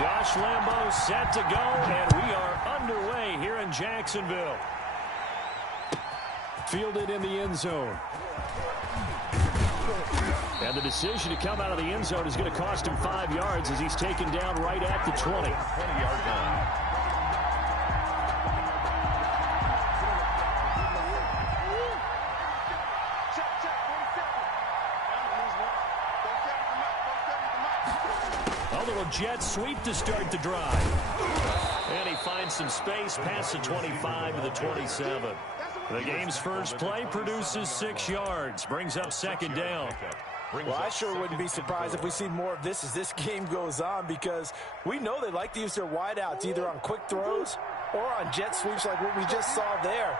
Josh Lambo set to go, and we are underway here in Jacksonville. Fielded in the end zone. And the decision to come out of the end zone is going to cost him 5 yards as he's taken down right at the 20. 20-yard line. A little jet sweep to start the drive. And he finds some space past the 25 to the 27. The game's first play produces 6 yards, brings up second down. Well, I sure wouldn't be surprised if we see more of this as this game goes on, because we know they like to use their wideouts either on quick throws or on jet sweeps like what we just saw there.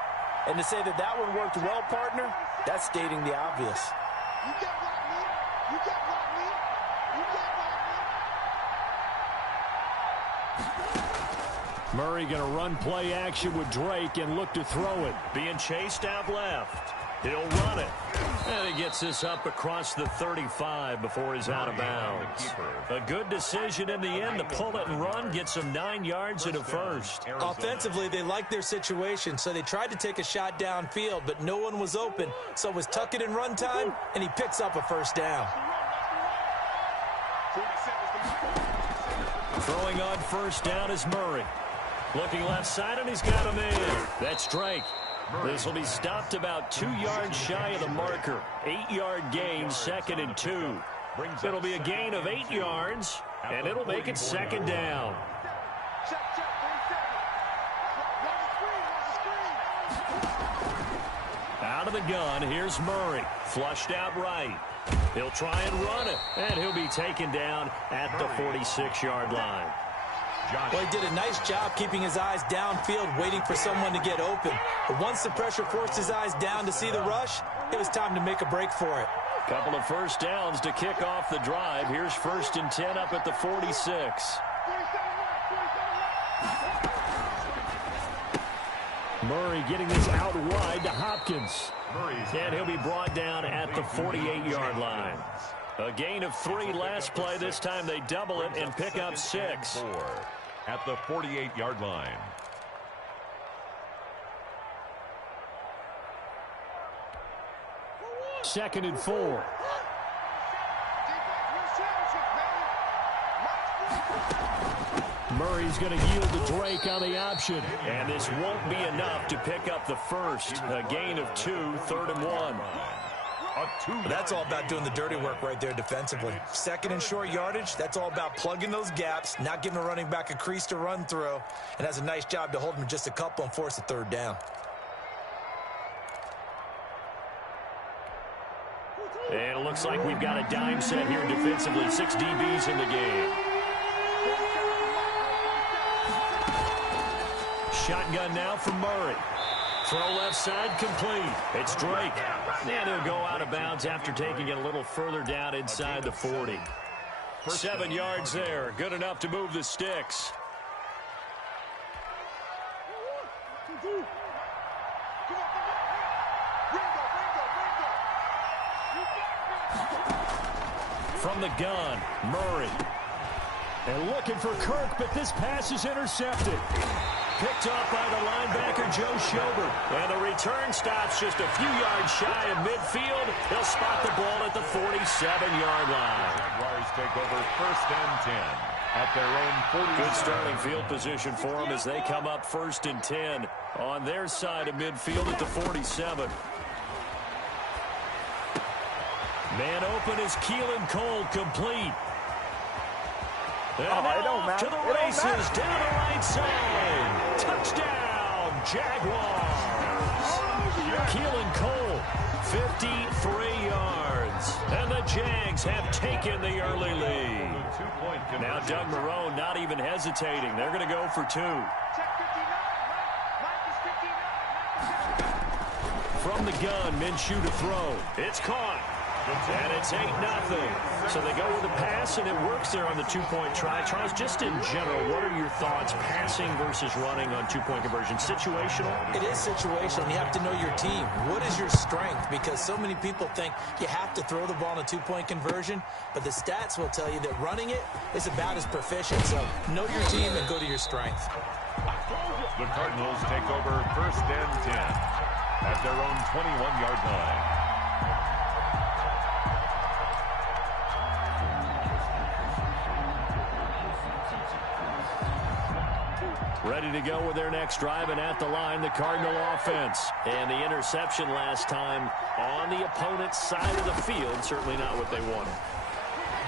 And to say that that one worked well, partner, that's stating the obvious. You get blocked, man. You get blocked, man. You get blocked, man. Murray going to run play action with Drake and look to throw it. Being chased out left. He'll run it. And he gets this up across the 35 before he's out of bounds. A good decision in the end to pull it and run, get some 9 yards and a first. Offensively, they liked their situation, so they tried to take a shot downfield, but no one was open. So it was tuck it and run time, and he picks up a first down. Throwing on first down is Murray. Looking left side, and he's got him in. That's Drake. This will be stopped about 2 yards shy of the marker. 8-yard gain, 2nd and 2. It'll be a gain of 8 yards, and it'll make it second down. Out of the gun, here's Murray. Flushed out right. He'll try and run it, and he'll be taken down at the 46-yard line. Well, he did a nice job keeping his eyes downfield, waiting for someone to get open. But once the pressure forced his eyes down to see the rush, it was time to make a break for it. Couple of first downs to kick off the drive. Here's 1st and 10 up at the 46. Murray getting this out wide to Hopkins. And he'll be brought down at the 48-yard line. A gain of 3 last play. This time they double it and pick up 6. At the 48-yard line. Second and 4. Murray's going to yield to Drake on the option. And this won't be enough to pick up the first. A gain of 2, 3rd and 1. That's all about doing the dirty work right there defensively. Second and short yardage, that's all about plugging those gaps, not giving a running back a crease to run through, and has a nice job to hold him just a couple and force a 3rd down. And it looks like we've got a dime set here defensively. 6 DBs in the game. Shotgun now from Murray. Throw left side complete. It's Drake. And he'll go out of bounds after taking it a little further down inside the 40. 7 yards there. Good enough to move the sticks. From the gun, Murray. And looking for Kirk, but this pass is intercepted. Picked up by the linebacker, Joe Schobert. And the return stops just a few yards shy of midfield. He'll spot the ball at the 47-yard line. Jaguars take over 1st and 10 at their own 40. Good starting field position for them as they come up 1st and 10 on their side of midfield at the 47. Man open is Keelan Cole, complete. And off to the races, down the right side. Touchdown, Jaguars. Keelan Cole, 53 yards. And the Jags have taken the early lead. Now Doug Marrone not even hesitating. They're going to go for 2. From the gun, Minshew to throw. It's caught. And it's 8-0. So they go with a pass, and it works there on the two-point try. Charles, just in general, what are your thoughts passing versus running on two-point conversion? Situational? It is situational. You have to know your team. What is your strength? Because so many people think you have to throw the ball in a two-point conversion, but the stats will tell you that running it is about as proficient. So know your team and go to your strength. The Cardinals take over 1st and 10 at their own 21-yard line. Ready to go with their next drive, and at the line, the Cardinal offense. And the interception last time on the opponent's side of the field, certainly not what they wanted.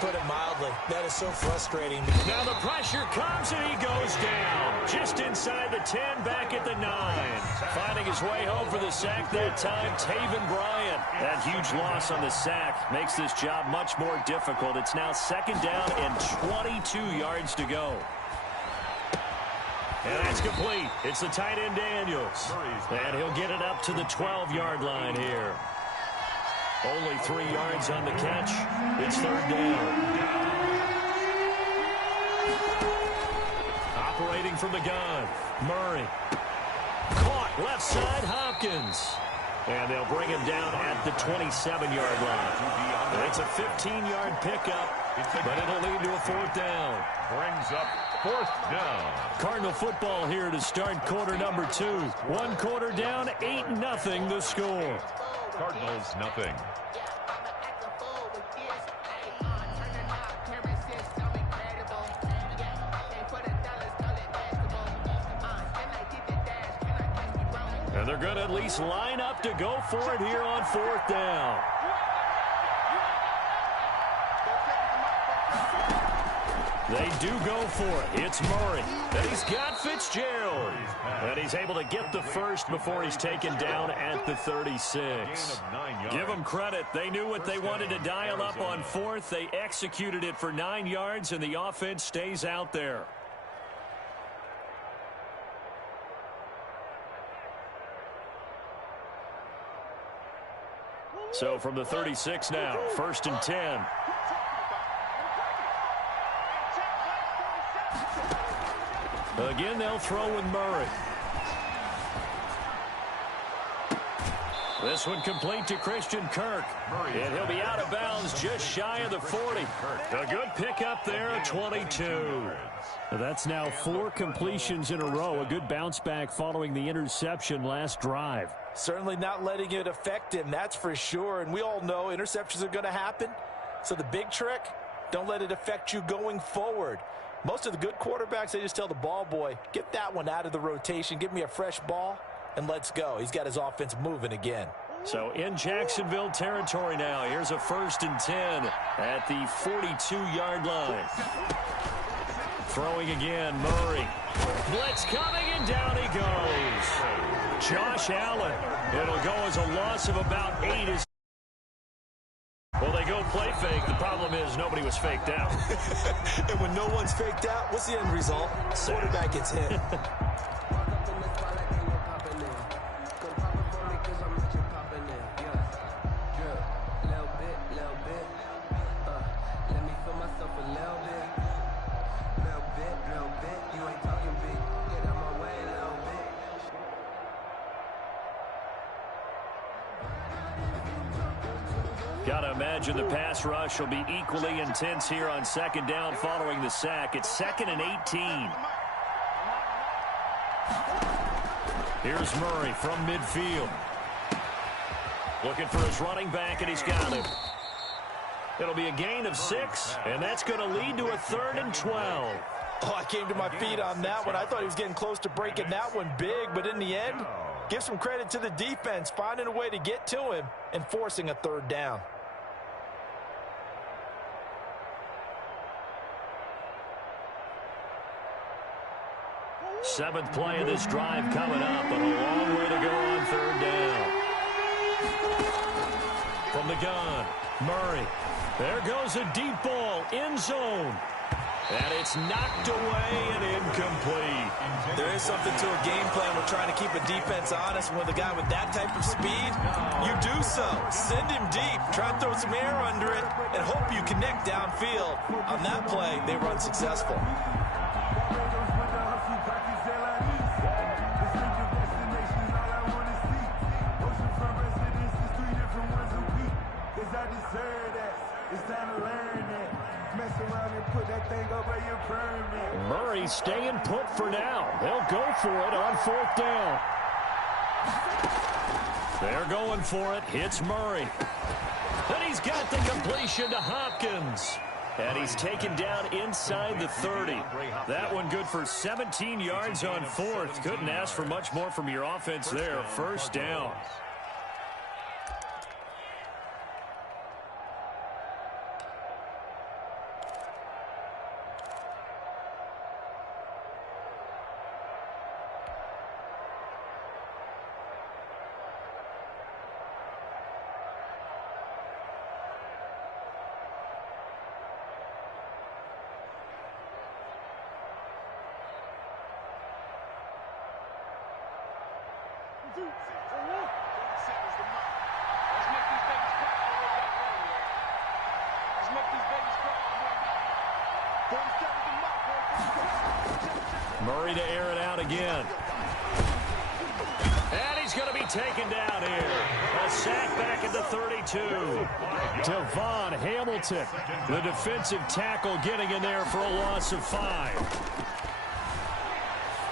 Put it mildly, that is so frustrating. Now the pressure comes, and he goes down. Just inside the 10, back at the 9. Finding his way home for the sack that time, Taven Bryan. That huge loss on the sack makes this job much more difficult. It's now 2nd down and 22 yards to go. And that's complete. It's the tight end Daniels. And he'll get it up to the 12-yard line here. Only 3 yards on the catch. It's 3rd down. Operating from the gun, Murray. Caught left side, Hopkins. And they'll bring him down at the 27-yard line. It's a 15-yard pickup, but it'll lead to a 4th down. Brings up 4th down. Cardinal football here to start quarter number 2. 1 quarter down, 8-0 the score. Cardinals nothing. And they're going to at least line up to go for it here on 4th down. They do go for it. It's Murray. And he's got Fitzgerald. And he's able to get the first before he's taken down at the 36. Give them credit. They knew what they wanted to dial up on 4th. They executed it for 9 yards, and the offense stays out there. So from the 36 now, 1st and 10. Again, they'll throw with Murray. This one complete to Christian Kirk. And he'll be out of bounds just shy of the 40. A good pickup there at 22. That's now 4 completions in a row. A good bounce back following the interception last drive. Certainly not letting it affect him, that's for sure. And we all know interceptions are going to happen. So the big trick, don't let it affect you going forward. Most of the good quarterbacks, they just tell the ball boy, get that one out of the rotation, give me a fresh ball, and let's go. He's got his offense moving again. So in Jacksonville territory now. Here's a 1st and 10 at the 42-yard line. Throwing again, Murray. Blitz coming, and down he goes. Josh Allen. It'll go as a loss of about 8. Well, they go play fake. The problem is nobody was faked out. And when no one's faked out, what's the end result? Quarterback gets hit. Got to imagine the pass rush will be equally intense here on 2nd down following the sack. It's 2nd and 18. Here's Murray from midfield. Looking for his running back, and he's got him. It'll be a gain of 6, and that's going to lead to a 3rd and 12. Oh, I came to my feet on that one. I thought he was getting close to breaking that one big, but in the end, give some credit to the defense, finding a way to get to him and forcing a 3rd down. Seventh play of this drive coming up, but a long way to go on 3rd down. From the gun, Murray. There goes a deep ball, end zone. And it's knocked away and incomplete. There is something to a game plan. We're trying to keep a defense honest. And with a guy with that type of speed, you do so. Send him deep. Try to throw some air under it and hope you connect downfield. On that play, they run successful. Murray staying put for now. They'll go for it on 4th down. They're going for it. Hits Murray. And he's got the completion to Hopkins. And he's taken down inside the 30. That one good for 17 yards on 4th. Couldn't ask for much more from your offense there. 1st down. Murray to air it out again. And he's going to be taken down here. A sack back at the 32. Devon Hamilton, the defensive tackle, getting in there for a loss of 5.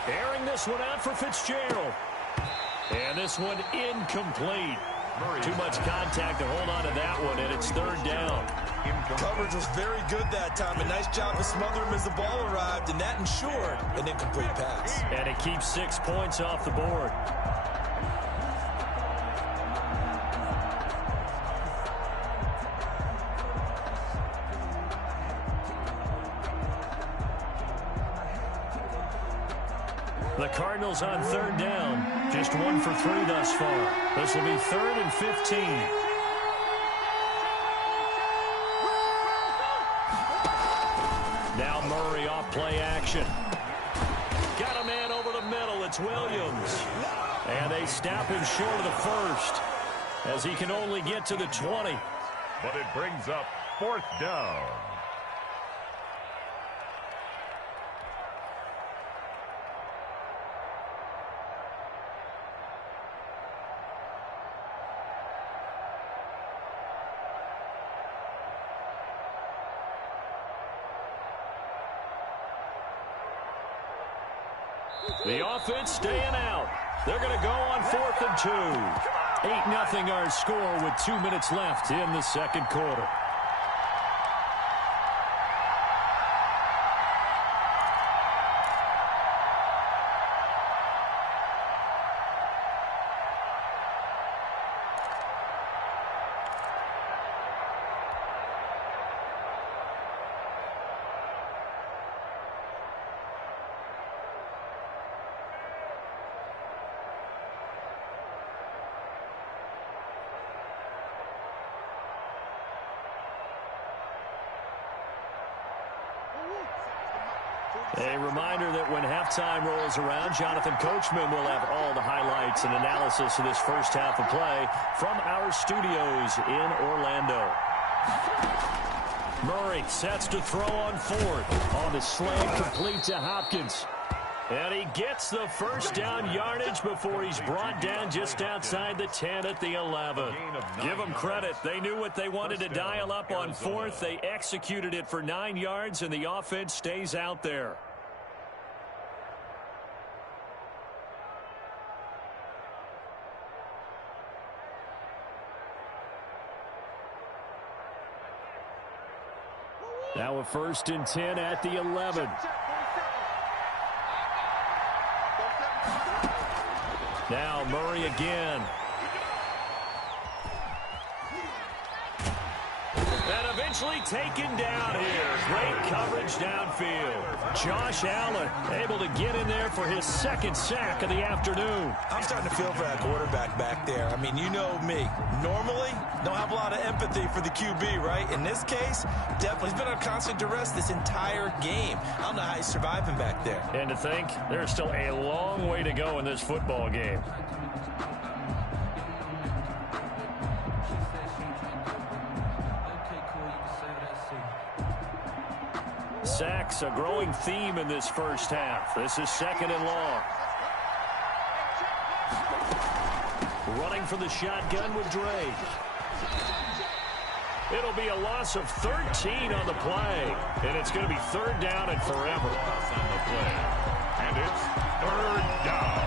Airing this one out for Fitzgerald. And this one incomplete. Too much contact to hold on to that one, and it's 3rd down. Coverage was very good that time. A nice job to smother him as the ball arrived, and that ensured an incomplete pass. And it keeps 6 points off the board. The Cardinals on 3rd down. Just 1 for 3 thus far. This will be 3rd and 15. Now Murray off play action. Got a man over the middle. It's Williams. And they stop him short of the 1st as he can only get to the 20. But it brings up 4th down. The offense staying out. They're going to go on 4th and 2. 8-0 our score with 2 minutes left in the 2nd quarter. A reminder that when halftime rolls around, Jonathan Coachman will have all the highlights and analysis of this first half of play from our studios in Orlando. Murray sets to throw on 4th. On the slant, complete to Hopkins. And he gets the 1st down yardage before he's brought down just outside the 10 at the 11. Give them credit. They knew what they wanted to dial up on 4th. They executed it for 9 yards, and the offense stays out there. Now a 1st and 10 at the 11. Now Murray again. And eventually taken down here. Great coverage downfield. Josh Allen able to get in there for his second sack of the afternoon. I'm starting to feel for that quarterback back there. I mean, you know me. Normally, don't have a lot of empathy for the QB, right? In this case, definitely he's been on constant duress this entire game. I don't know how he's surviving back there. And to think, there's still a long way to go in this football game. Sacks, a growing theme in this first half. This is 2nd and long. Running for the shotgun with Drake. It'll be a loss of 13 on the play. And it's going to be 3rd down and forever. Loss on the play. And it's 3rd down.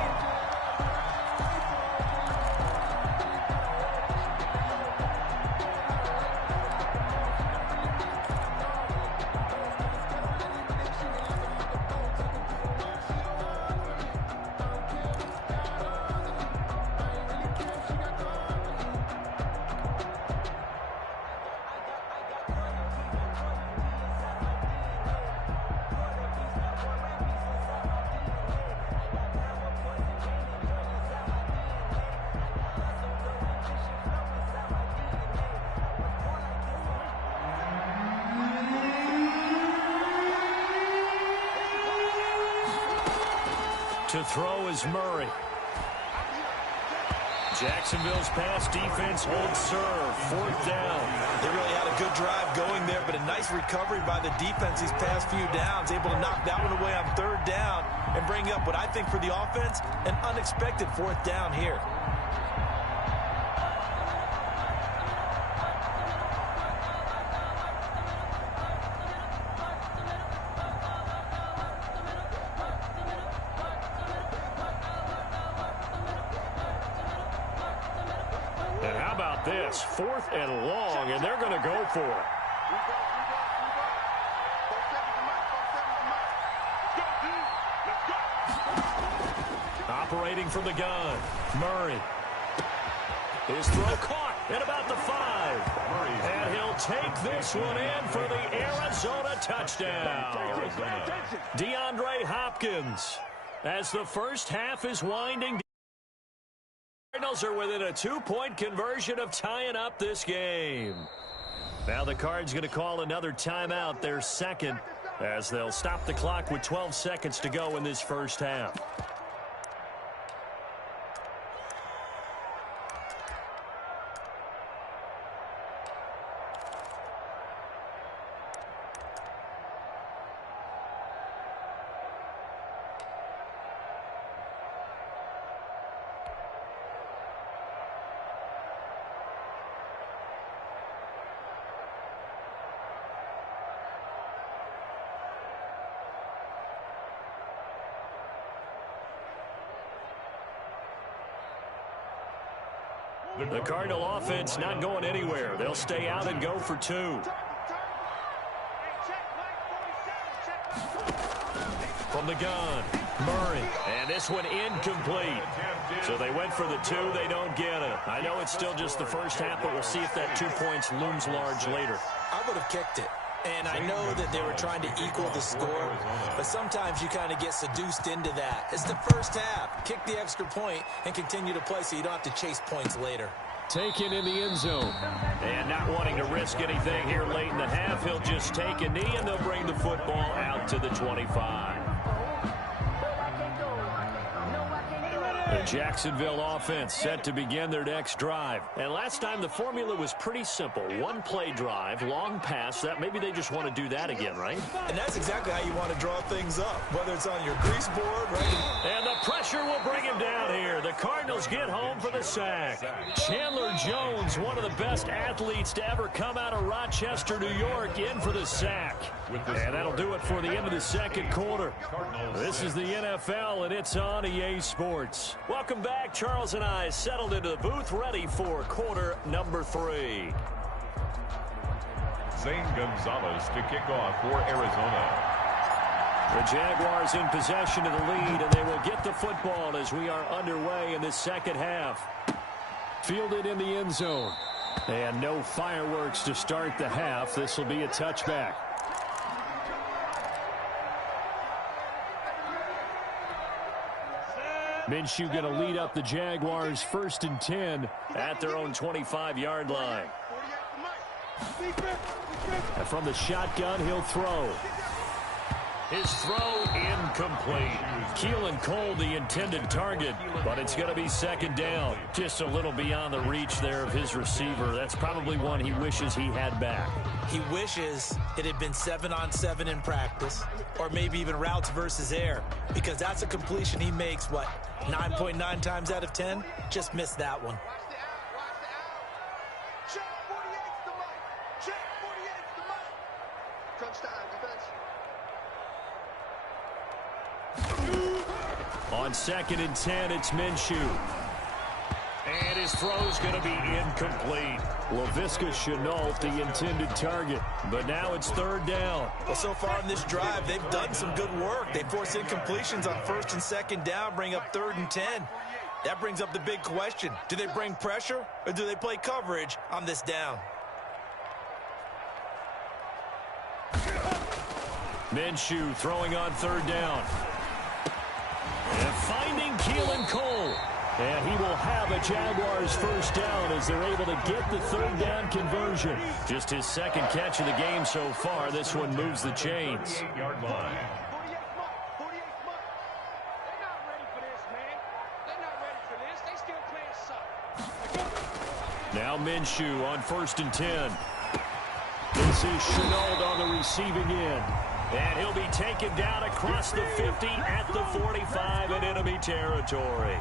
To throw is Murray. Jacksonville's pass defense holds serve. 4th down. They really had a good drive going there, but a nice recovery by the defense these past few downs, able to knock that one away on 3rd down and bring up what I think for the offense, an unexpected 4th down here. And how about this? 4th and long, and they're going to go for it. Operating from the gun, Murray. His throw caught at about the 5. And he'll take this one in for the Arizona touchdown. DeAndre Hopkins. As the first half is winding down, Cardinals are within a 2-point conversion of tying up this game. Now the Cards going to call another timeout, their second, as they'll stop the clock with 12 seconds to go in this first half. The Cardinal offense not going anywhere. They'll stay out and go for 2. From the gun, Murray. And this one incomplete. So they went for the 2. They don't get it. I know it's still just the first half, but we'll see if that 2 points looms large later. I would have kicked it. And I know that they were trying to equal the score, but sometimes you kind of get seduced into that. It's the first half. Kick the extra point and continue to play so you don't have to chase points later. Taken in the end zone. And not wanting to risk anything here late in the half, he'll just take a knee, and they'll bring the football out to the 25. The Jacksonville offense set to begin their next drive. And last time the formula was pretty simple. 1-play drive, long pass. That maybe they just want to do that again, right? And that's exactly how you want to draw things up, whether it's on your grease board, right? And the pressure will bring him down here. The Cardinals get home for the sack. Chandler Jones, one of the best athletes to ever come out of Rochester, New York, in for the sack. And that'll do it for the end of the second quarter. This is the NFL, and it's on EA Sports. Welcome back. Charles and I settled into the booth, ready for quarter number 3. Zane Gonzalez to kick off for Arizona. The Jaguars in possession of the lead, and they will get the football as we are underway in this second half. Fielded in the end zone. And no fireworks to start the half. This will be a touchback. Minshew going to lead up the Jaguars 1st and 10 at their own 25-yard line. And from the shotgun, he'll throw. His throw incomplete. Keelan Cole, the intended target, but it's going to be 2nd down. Just a little beyond the reach there of his receiver. That's probably one he wishes he had back. He wishes it had been 7-on-7 in practice, or maybe even routes versus air, because that's a completion he makes, 9.9 times out of 10? Just missed that one. On 2nd and 10, it's Minshew. And his throw's going to be incomplete. Laviska Shenault, the intended target. But now it's 3rd down. Well, so far in this drive, they've done some good work. They force incompletions on 1st and 2nd down, bring up 3rd and 10. That brings up the big question. Do they bring pressure, or do they play coverage on this down? Minshew throwing on 3rd down. And finding Keelan Cole. And he will have a Jaguars 1st down as they're able to get the 3rd down conversion. Just his 2nd catch of the game so far. This one moves the chains. 48-yard line. Now Minshew on 1st and 10. This is Shenault on the receiving end. And he'll be taken down across the 50 at the 45 in enemy territory.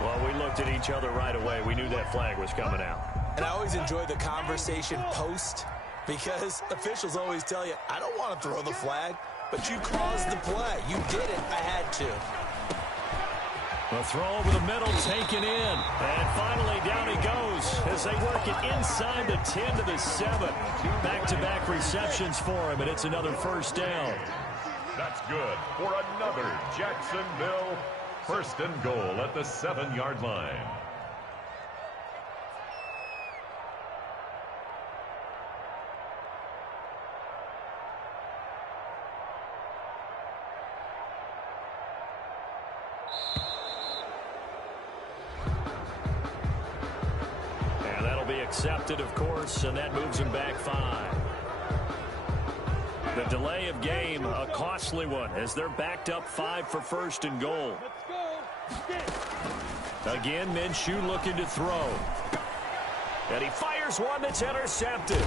Well, we looked at each other right away. We knew that flag was coming out. And I always enjoy the conversation post, because officials always tell you, I don't want to throw the flag, but you caused the play. You did it. I had to. The throw over the middle taken in. And finally down he goes as they work it inside the 10 to the 7. Back-to-back receptions for him, and it's another 1st down. That's good for another Jacksonville 1st and goal at the 7-yard line. Accepted, of course, and that moves him back 5. The delay of game, a costly one, as they're backed up 5 for 1st and goal. Again, Minshew looking to throw. And he fires one that's intercepted.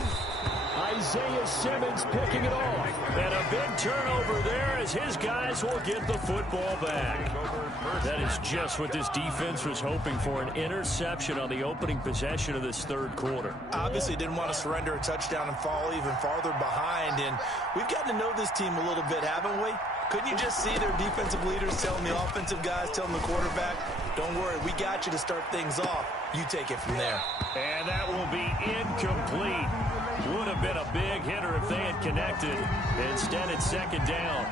Isaiah Simmons picking it off. And a big turnover there as his guys will get the football back. That is just what this defense was hoping for, an interception on the opening possession of this 3rd quarter. Obviously didn't want to surrender a touchdown and fall even farther behind. And we've gotten to know this team a little bit, haven't we? Couldn't you just see their defensive leaders telling the offensive guys, telling the quarterback, don't worry, we got you to start things off. You take it from there. And that will be incomplete. Would have been a big hitter if they had connected. Instead, it's 2nd down.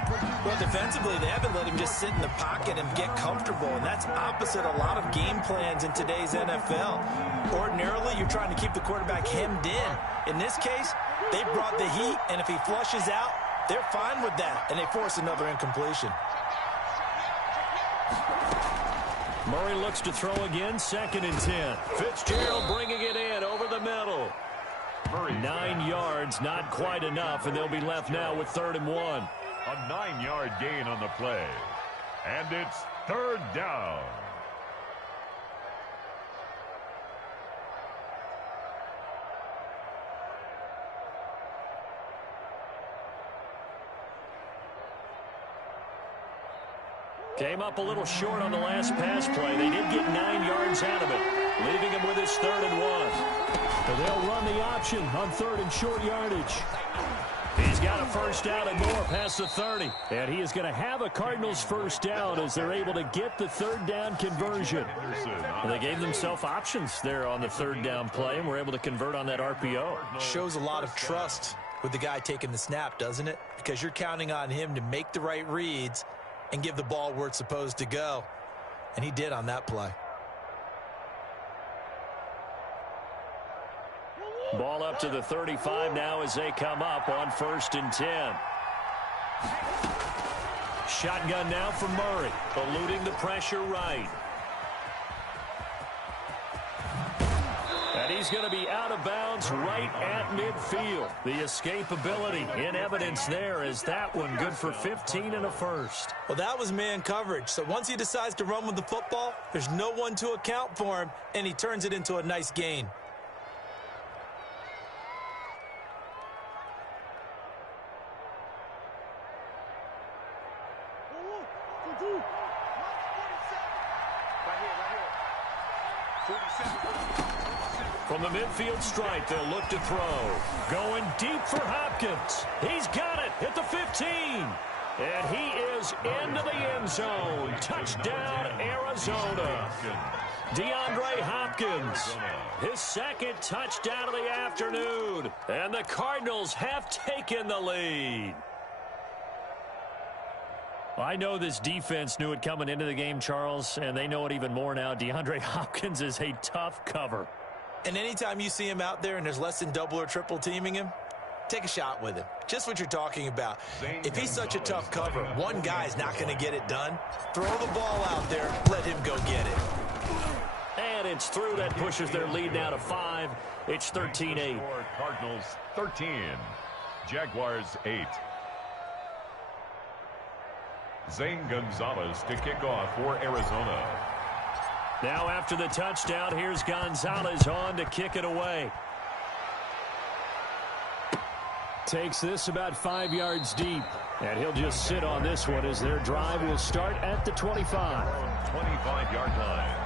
Well, defensively, they haven't let him just sit in the pocket and get comfortable, and that's opposite a lot of game plans in today's NFL. Ordinarily, you're trying to keep the quarterback hemmed in. In this case, they brought the heat, and if he flushes out, they're fine with that, and they force another incompletion. Murray looks to throw again, 2nd and 10. Fitzgerald bringing it in over the middle. 9 yards, not quite enough, and they'll be left now with 3rd and 1. A 9-yard gain on the play. And it's 3rd down. Came up a little short on the last pass play. They did get 9 yards out of it, leaving him with his 3rd and 1. And they'll run the option on 3rd and short yardage. He's got a 1st down and more past the 30. And he is going to have a Cardinals 1st down as they're able to get the 3rd down conversion. And they gave themselves options there on the 3rd down play and were able to convert on that RPO. Shows a lot of trust with the guy taking the snap, doesn't it? Because you're counting on him to make the right reads and give the ball where it's supposed to go. And he did on that play. Ball up to the 35 now as they come up on 1st and 10. Shotgun now for Murray, eluding the pressure right. And he's going to be out of bounds right at midfield. The escapability in evidence there as that one good for 15 and a first. Well, that was man coverage. So once he decides to run with the football, there's no one to account for him, and he turns it into a nice gain. From the midfield stripe, they'll look to throw. Going deep for Hopkins. He's got it at the 15. And he is into the end zone. Touchdown, Arizona. DeAndre Hopkins, his second touchdown of the afternoon. And the Cardinals have taken the lead. I know this defense knew it coming into the game, Charles, and they know it even more now. DeAndre Hopkins is a tough cover. And anytime you see him out there and there's less than double or triple teaming him, take a shot with him. Just what you're talking about. If he's such a tough cover, one guy's not going to get it done. Throw the ball out there, let him go get it. And it's through. That pushes their lead now to 5. It's 13-8. Cardinals 13, Jaguars 8. Zane Gonzalez to kick off for Arizona. Now after the touchdown, here's Gonzalez on to kick it away. Takes this about 5 yards deep. And he'll just sit on this one as their drive will start at the 25. 25-yard line.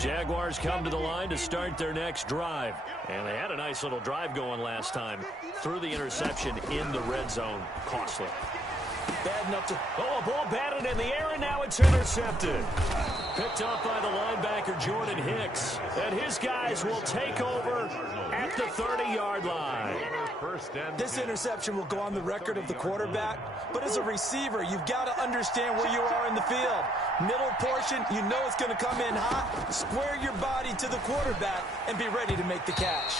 Jaguars come to the line to start their next drive. And they had a nice little drive going last time. Threw the interception in the red zone. Costly. Bad enough to... Oh, a ball batted in the air, and now it's intercepted. Picked up by the linebacker, Jordan Hicks. And his guys will take over at the 30-yard line. This interception will go on the record of the quarterback, but as a receiver, you've got to understand where you are in the field. Middle portion, you know it's going to come in hot. Square your body to the quarterback and be ready to make the catch.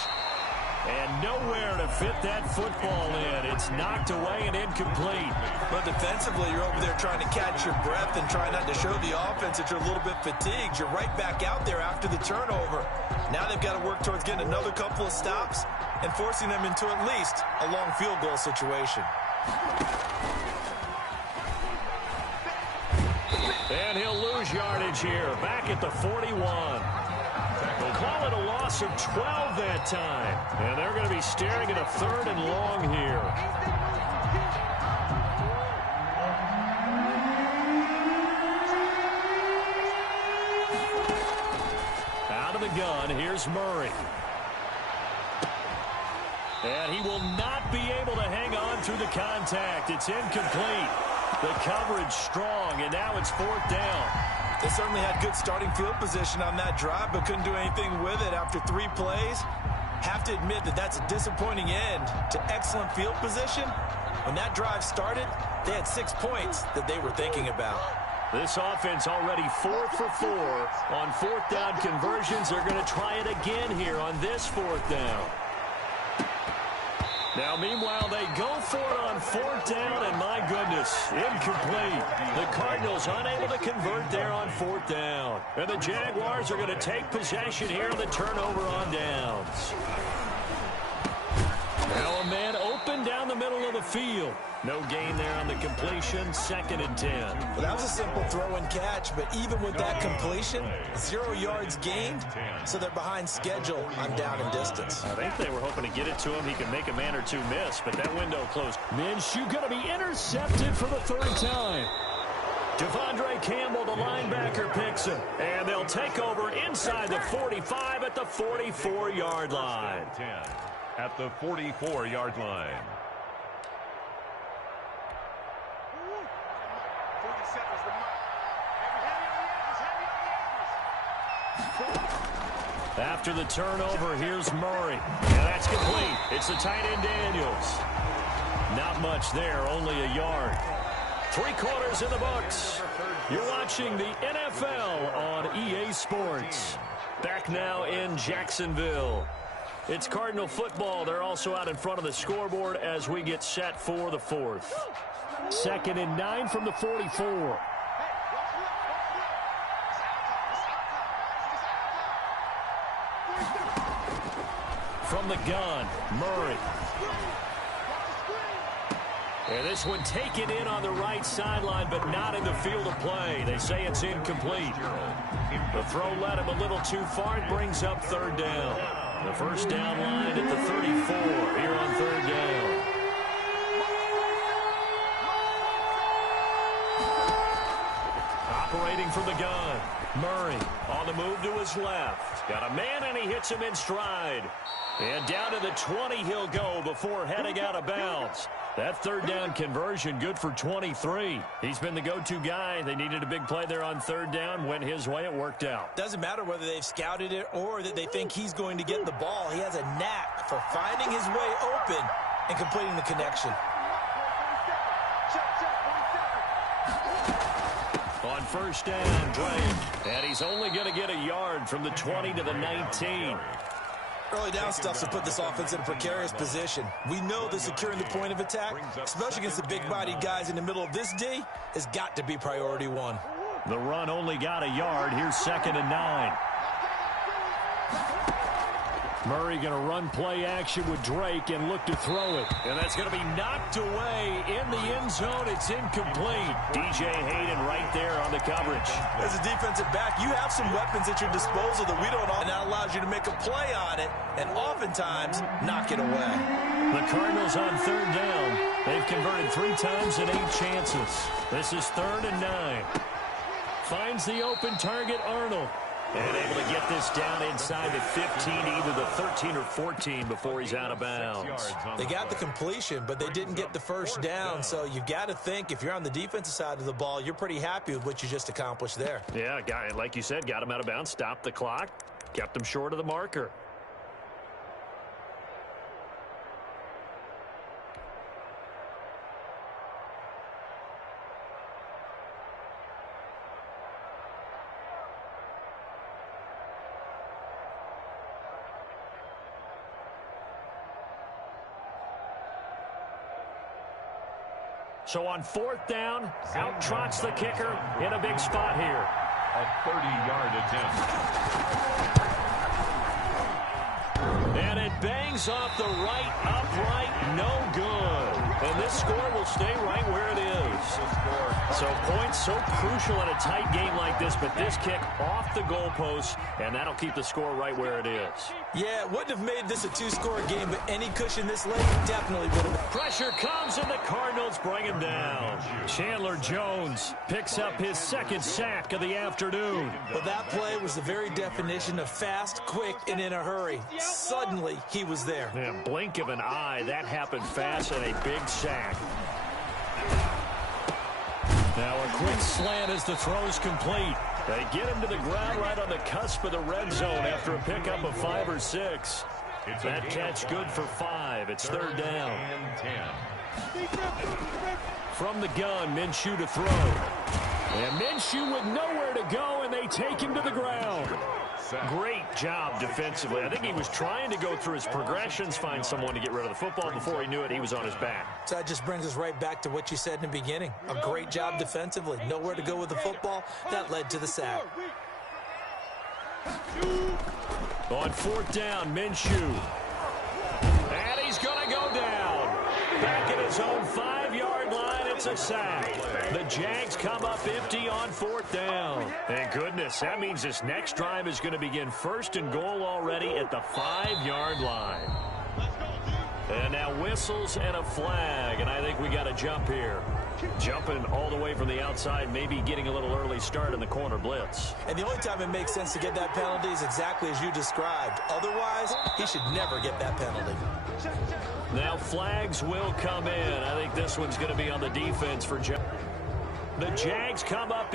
And nowhere to fit that football in. It's knocked away and incomplete. But defensively, you're over there trying to catch your breath and try not to show the offense that you're a little bit fatigued. You're right back out there after the turnover. Now they've got to work towards getting another couple of stops and forcing them into at least a long field goal situation. And he'll lose yardage here, back at the 41. Call it a loss of 12 that time. And they're going to be staring at a 3rd and long here. Out of the gun, here's Murray. And he will not be able to hang on through the contact. It's incomplete. The coverage strong, and now it's 4th down. They certainly had good starting field position on that drive, but couldn't do anything with it after 3 plays. Have to admit that that's a disappointing end to excellent field position. When that drive started, they had 6 points that they were thinking about. This offense already 4 for 4 on 4th down conversions. They're going to try it again here on this 4th down. Now, meanwhile, they go for it on 4th down, and my goodness, incomplete. The Cardinals unable to convert there on 4th down. And the Jaguars are going to take possession here on the turnover on downs. Now a man open down the middle of the field. No gain there on the completion, 2nd and 10. Well, that was a simple throw and catch, but even with that completion, 0 yards gained, so they're behind schedule on down and distance. I think they were hoping to get it to him. He could make a man or two miss, but that window closed. Minshew going to be intercepted for the 3rd time. Devondre Campbell, the linebacker, picks him. And they'll take over inside the 45 at the 44-yard line. At the 44-yard line. After the turnover, here's Murray. And that's complete. It's the tight end Daniels. Not much there, only a yard. 3 quarters in the books. You're watching the NFL on EA Sports. Back now in Jacksonville. It's Cardinal football. They're also out in front of the scoreboard as we get set for the 4th. 2nd and 9 from the 44. From the gun, Murray. And this one taken in on the right sideline, but not in the field of play. They say it's incomplete. The throw led him a little too far. It brings up 3rd down. The first down line at the 34 here on 3rd down. Operating from the gun, Murray on the move to his left. Got a man, and he hits him in stride. And down to the 20 he'll go before heading out of bounds. That 3rd down conversion good for 23. He's been the go-to guy. They needed a big play there on 3rd down. Went his way. It worked out. Doesn't matter whether they've scouted it or that they think he's going to get the ball. He has a knack for finding his way open and completing the connection. On 1st down, Drake. And he's only going to get a yard from the 20 to the 19. Early down stuff to put this offense in a precarious position. We know that securing the point of attack, especially against the big-bodied guys in the middle of this D, has got to be priority 1. The run only got a yard. Here's 2nd and 9. Murray going to run play action with Drake and look to throw it. And that's going to be knocked away in the end zone. It's incomplete. DJ Hayden right there on the coverage. As a defensive back, you have some weapons at your disposal that we don't have, and that allows you to make a play on it and oftentimes knock it away. The Cardinals on 3rd down. They've converted 3 times in 8 chances. This is 3rd and 9. Finds the open target, Arnold. And able to get this down inside the 15, either the 13 or 14 before he's out of bounds. They got the completion, but they didn't get the first down. So you got to think if you're on the defensive side of the ball, you're pretty happy with what you just accomplished there. Yeah, like you said, got him out of bounds, stopped the clock, kept him short of the marker. So on 4th down, out trots the kicker in a big spot here. A 30-yard attempt. And it bangs off the right upright, no good. And this score will stay right where it is. So points so crucial in a tight game like this, but this kick off the goalpost, and that'll keep the score right where it is. Yeah, it wouldn't have made this a 2-score game, but any cushion this late definitely would have. Pressure comes, and the Cardinals bring him down. Chandler Jones picks up his 2nd sack of the afternoon. Well, that play was the very definition of fast, quick, and in a hurry. Suddenly, he was there. Yeah, blink of an eye, that happened fast, and a big sack. Now a quick slant as the throw's complete. They get him to the ground right on the cusp of the red zone after a pickup of 5 or 6. That catch good for 5. It's 3rd down. And 10. From the gun, Minshew to throw. And Minshew with nowhere to go, and they take him to the ground. Great job defensively. I think he was trying to go through his progressions, find someone to get rid of the football. Before he knew it, he was on his back. So that just brings us right back to what you said in the beginning. A great job defensively. Nowhere to go with the football. That led to the sack. On 4th down, Minshew. And he's going to go down. Back at his own 5-yard line, it's a sack. The Jags come up empty on 4th down. Thank goodness, that means this next drive is going to begin 1st and goal already at the 5-yard line. And now whistles and a flag, and I think we got a jump here. Jumping all the way from the outside, maybe getting a little early start in the corner blitz. And the only time it makes sense to get that penalty is exactly as you described. Otherwise, he should never get that penalty. Now flags will come in. I think this one's going to be on the defense for Jags. The Jags come up.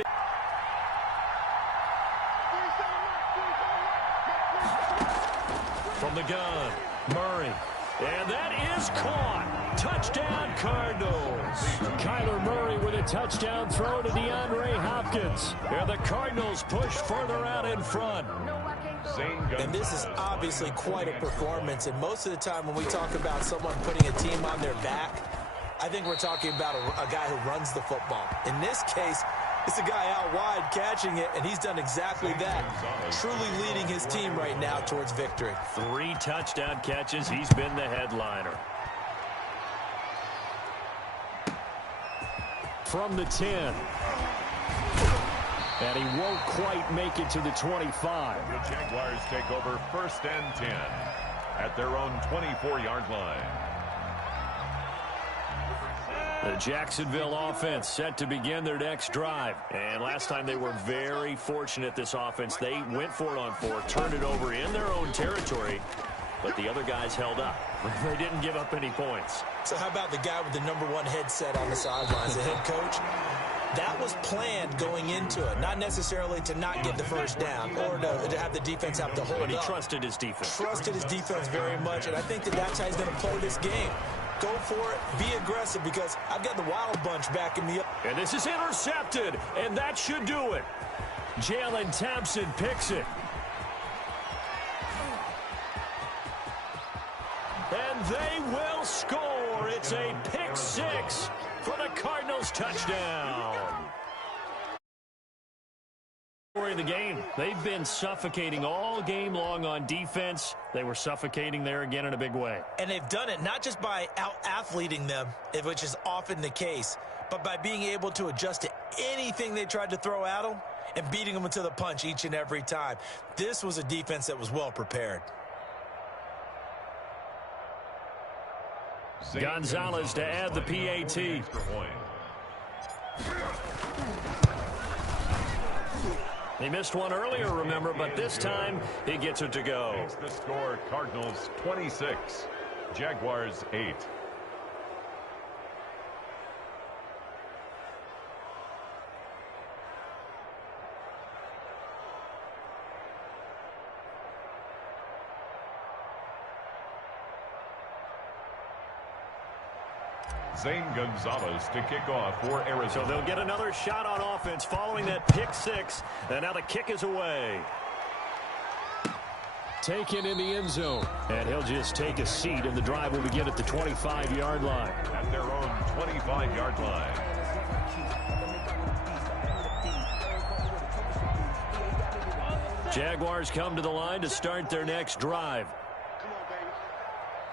From the gun, Murray. And that is caught. Touchdown, Cardinals. Kyler Murray with a touchdown throw to DeAndre Hopkins. And the Cardinals push further out in front. And this is obviously quite a performance. And most of the time when we talk about someone putting a team on their back, I think we're talking about a guy who runs the football. In this case, it's a guy out wide catching it, and he's done exactly that, truly leading his team right now towards victory. 3 touchdown catches. He's been the headliner. From the 10. And he won't quite make it to the 25. The Jaguars take over 1st and 10 at their own 24-yard line. The Jacksonville offense set to begin their next drive. And last time they were very fortunate, this offense. They went for it on 4, turned it over in their own territory, but the other guys held up. They didn't give up any points. So how about the guy with the #1 headset on the sidelines, the head coach? That was planned going into it, not necessarily to not get the first down or to have the defense have to hold up. But he trusted his defense. Trusted his defense very much, and I think that's how he's going to play this game. Go for it, be aggressive, because I've got the wild bunch backing me up. And this is intercepted, and that should do it. Jalen Thompson picks it. And they will score. It's a pick 6 for the Cardinals touchdown. In the game, they've been suffocating all game long on defense. They were suffocating there again in a big way. And they've done it not just by out-athleting them, which is often the case, but by being able to adjust to anything they tried to throw at them and beating them to the punch each and every time. This was a defense that was well prepared. Gonzalez to add the PAT. He missed one earlier, remember, but this time he gets it to go. Makes the score Cardinals 26, Jaguars 8. Zane Gonzalez to kick off for Arizona. So they'll get another shot on offense following that pick 6. And now the kick is away. Taken in the end zone. And he'll just take a seat, and the drive will begin at the 25-yard line. At their own 25-yard line. Jaguars come to the line to start their next drive. Come on, baby.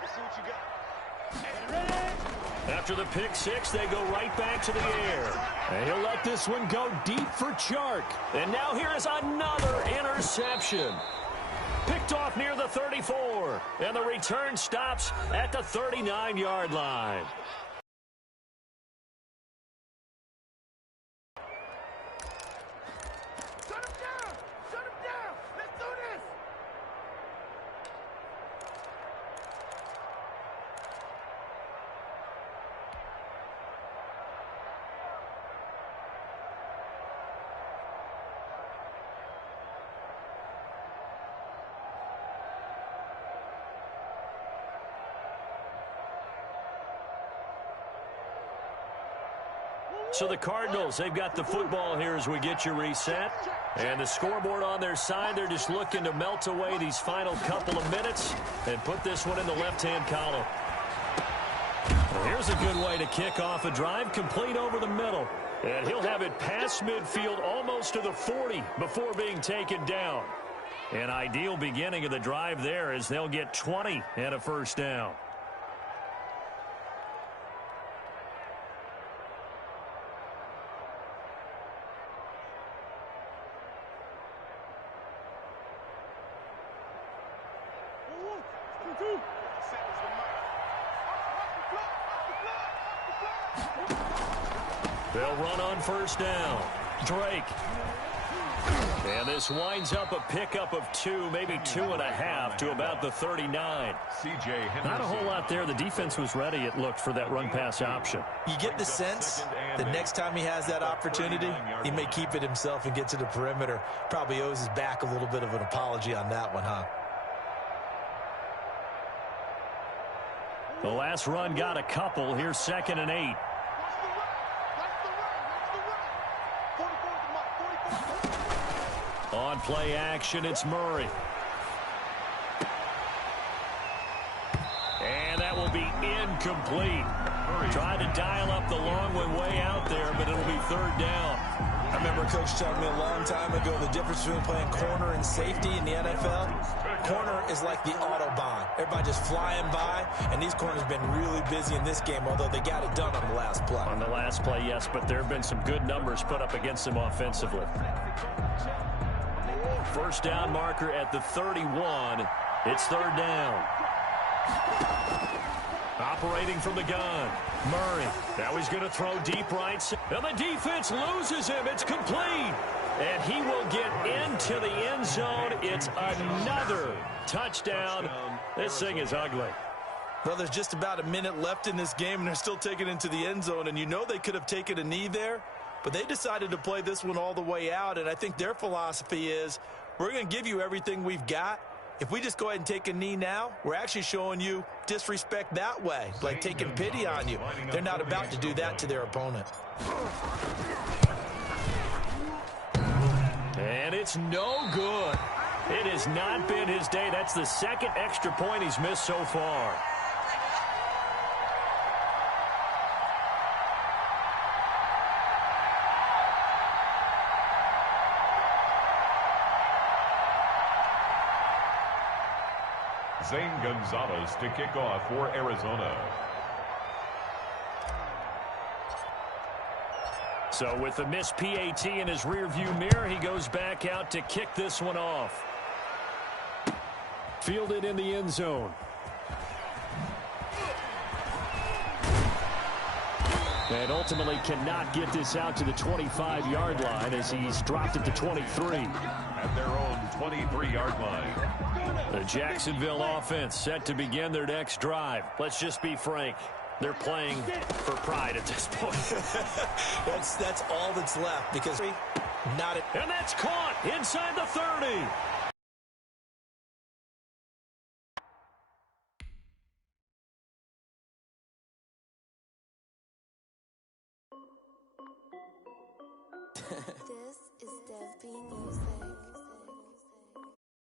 Let's see what you got. After the pick 6, they go right back to the air. And he'll let this one go deep for Chark. And now here is another interception. Picked off near the 34. And the return stops at the 39-yard line. Shut him down! Shut him down! Let's do this! So the Cardinals, they've got the football here as we get you reset. And the scoreboard on their side, they're just looking to melt away these final couple of minutes and put this one in the left-hand column. Well, here's a good way to kick off a drive, complete over the middle. And he'll have it past midfield almost to the 40 before being taken down. An ideal beginning of the drive there as they'll get 20 and a first down. They'll run on first down. Drake. And this winds up a pickup of 2, maybe 2.5 to about the 39. Not a whole lot there. The defense was ready, it looked, for that run-pass option. You get the sense the next time he has that opportunity, he may keep it himself and get to the perimeter. Probably owes his back a little bit of an apology on that one, huh? The last run got a couple. Here's 2nd and 8. On play action, it's Murray. And that will be incomplete. Tried to dial up the long one way out there, but it'll be 3rd down. I remember Coach telling me a long time ago the difference between playing corner and safety in the NFL. Corner is like the Autobahn. Everybody just flying by, and these corners have been really busy in this game, although they got it done on the last play. On the last play, yes, but there have been some good numbers put up against them offensively. 1st down marker at the 31. It's 3rd down. Operating from the gun. Murray. Now he's going to throw deep right. And the defense loses him. It's complete. And he will get into the end zone. It's another touchdown. This thing is ugly. Well, there's just about a minute left in this game, and they're still taking it into the end zone. And you know they could have taken a knee there, but they decided to play this one all the way out. And I think their philosophy is, we're going to give you everything we've got. If we just go ahead and take a knee now, we're actually showing you disrespect that way, like taking pity on you. They're not about to do that to their opponent. And it's no good. It has not been his day. That's the 2nd extra point he's missed so far. Zane Gonzalez to kick off for Arizona. So with the missed PAT in his rearview mirror, he goes back out to kick this one off. Fielded in the end zone. And ultimately cannot get this out to the 25-yard line as he's dropped it to 23. At their own 23-yard line. The Jacksonville offense set to begin their next drive. Let's just be frank. They're playing for pride at this point. That's all that's left because not it. And that's caught inside the 30. This is Dev B Music.